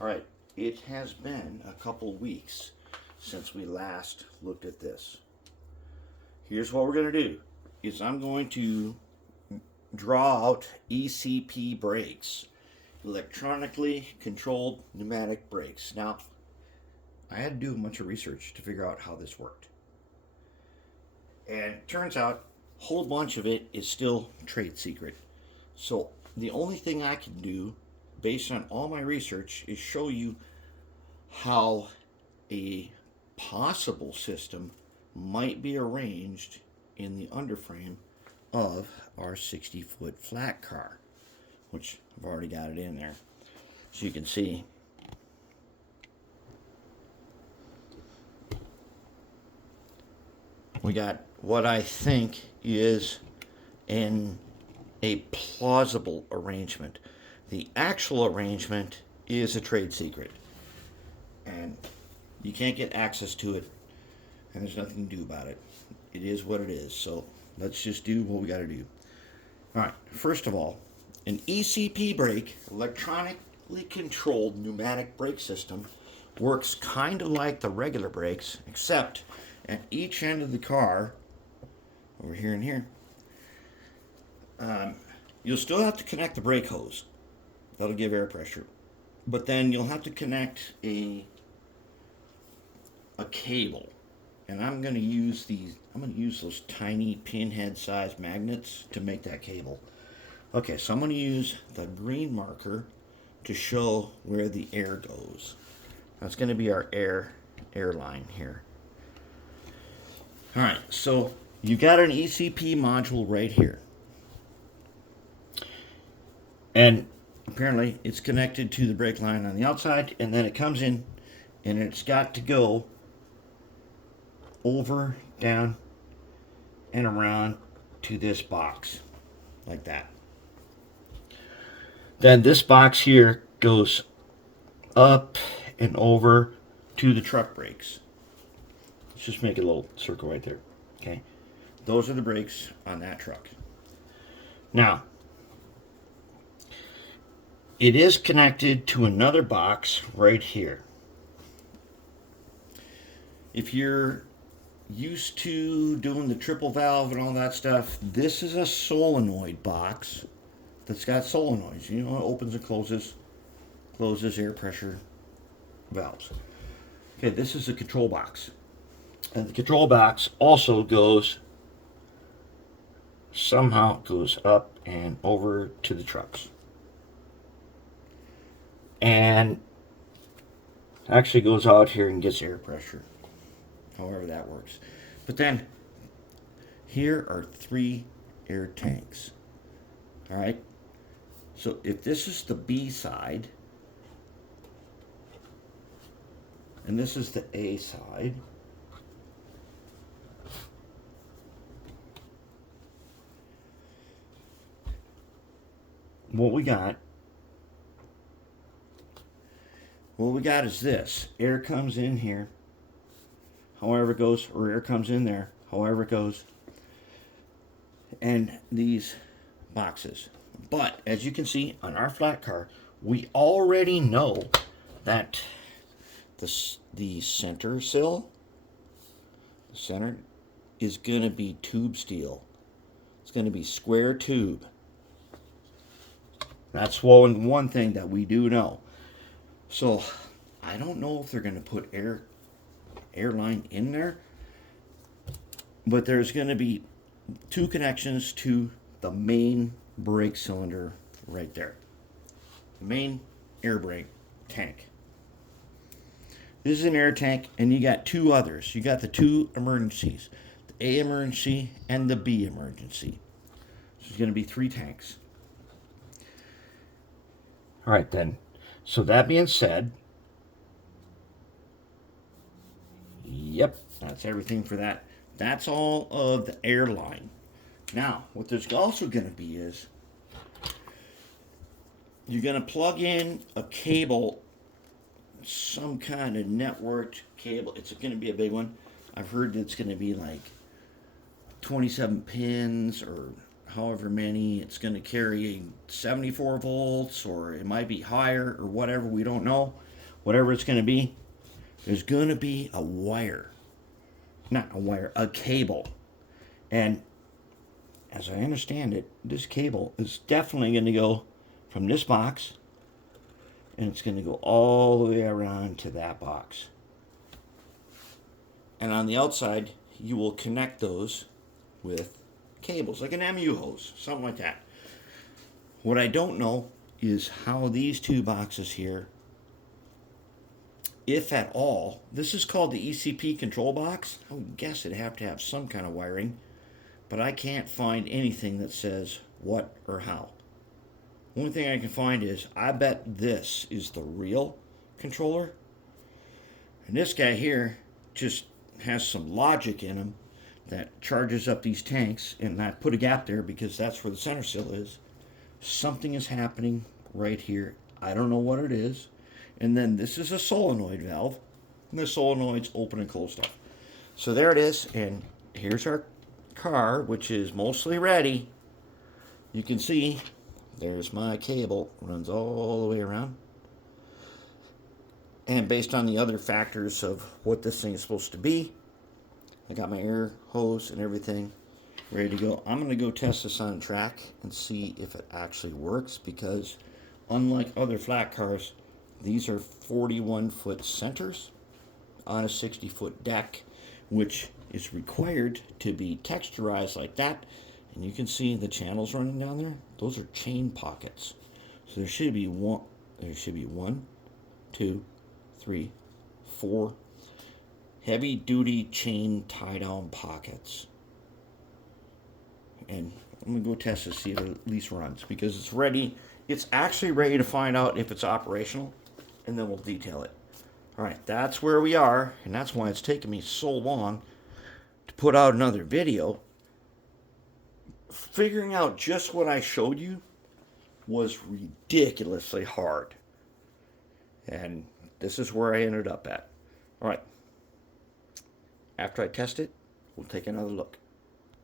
All right, it has been a couple weeks since we last looked at this. Here's what we're going to do is I'm going to draw out ECP brakes, electronically controlled pneumatic brakes. Now, I had to do a bunch of research to figure out how this worked. And it turns out a whole bunch of it is still trade secret. So the only thing I can do based on all my research is show you how a possible system might be arranged in the underframe of our 60-foot flat car, which I've already got it in there. So you can see we got what I think is a plausible arrangement. The actual arrangement is a trade secret, and you can't get access to it, and there's nothing to do about it. It is what it is. So let's just do what we got to do. All right, first of all, an ECP brake, electronically controlled pneumatic brake system, works kind of like the regular brakes, except at each end of the car, over here and here, you'll still have to connect the brake hose. That'll give air pressure. But then you'll have to connect a cable. And I'm going to use those tiny pinhead sized magnets to make that cable. Okay, so I'm going to use the green marker to show where the air goes. That's going to be our air line here. All right, so you got an ECP module right here. And apparently it's connected to the brake line on the outside, and then it comes in and it's got to go over, down, and around to this box, like that. Then this box here goes up and over to the truck brakes. Let's just make a little circle right there. Okay, those are the brakes on that truck. Now, it is connected to another box right here. If you're used to doing the triple valve and all that stuff, this is a solenoid box that's got solenoids. You know, it opens and closes air pressure valves. Okay, this is a control box. And the control box also somehow goes up and over to the trucks. And actually goes out here and gets air pressure, however that works. But then here are 3 air tanks. All right, so if this is the B side and this is the A side, what we got is this. Air comes in here, however it goes, or air comes in there, however it goes, and these boxes. But as you can see on our flat car, we already know that the center is going to be tube steel. It's going to be square tube. That's one thing that we do know. So I don't know if they're going to put airline in there, but there's going to be 2 connections to the main brake cylinder right there. The main air brake tank. This is an air tank, and you got 2 others. You got the 2 emergencies, the A emergency and the B emergency. So there's going to be 3 tanks. All right then. So that being said, yep, that's everything for that. That's all of the airline. Now, what there's also going to be is you're going to plug in a cable, some kind of networked cable. It's going to be a big one. I've heard it's going to be like 27 pins or however many. It's going to carry 74 volts, or it might be higher or whatever. We don't know. whatever it's going to be, there's going to be a wire. Not a wire, a cable. And as I understand it, this cable is definitely going to go from this box, and it's going to go all the way around to that box. And on the outside, you will connect those with cables, like an MU hose, something like that. What I don't know is how these two boxes here, if at all, this is called the ECP control box. I would guess it'd have to have some kind of wiring, but I can't find anything that says what or how. Only thing I can find is, I bet this is the real controller, and this guy here just has some logic in him that charges up these tanks, and I put a gap there because that's where the center seal is. Something is happening right here. I don't know what it is. And then this is a solenoid valve, and the solenoids open and close stuff. So there it is, and here's our car, which is mostly ready. You can see there's my cable, runs all the way around. And based on the other factors of what this thing is supposed to be, I got my air hose and everything ready to go. I'm going to go test this on track and see if it actually works, because unlike other flat cars, these are 41-foot centers on a 60-foot deck, which is required to be texturized like that. And you can see the channels running down there. Those are chain pockets. So there should be one, 2, 3, 4 heavy-duty chain tie-down pockets. And I'm going to go test to see if it at least runs, because it's ready. It's actually ready to find out if it's operational, and then we'll detail it. All right, that's where we are, and that's why it's taken me so long to put out another video. Figuring out just what I showed you was ridiculously hard. And this is where I ended up at. All right. After I test it, we'll take another look.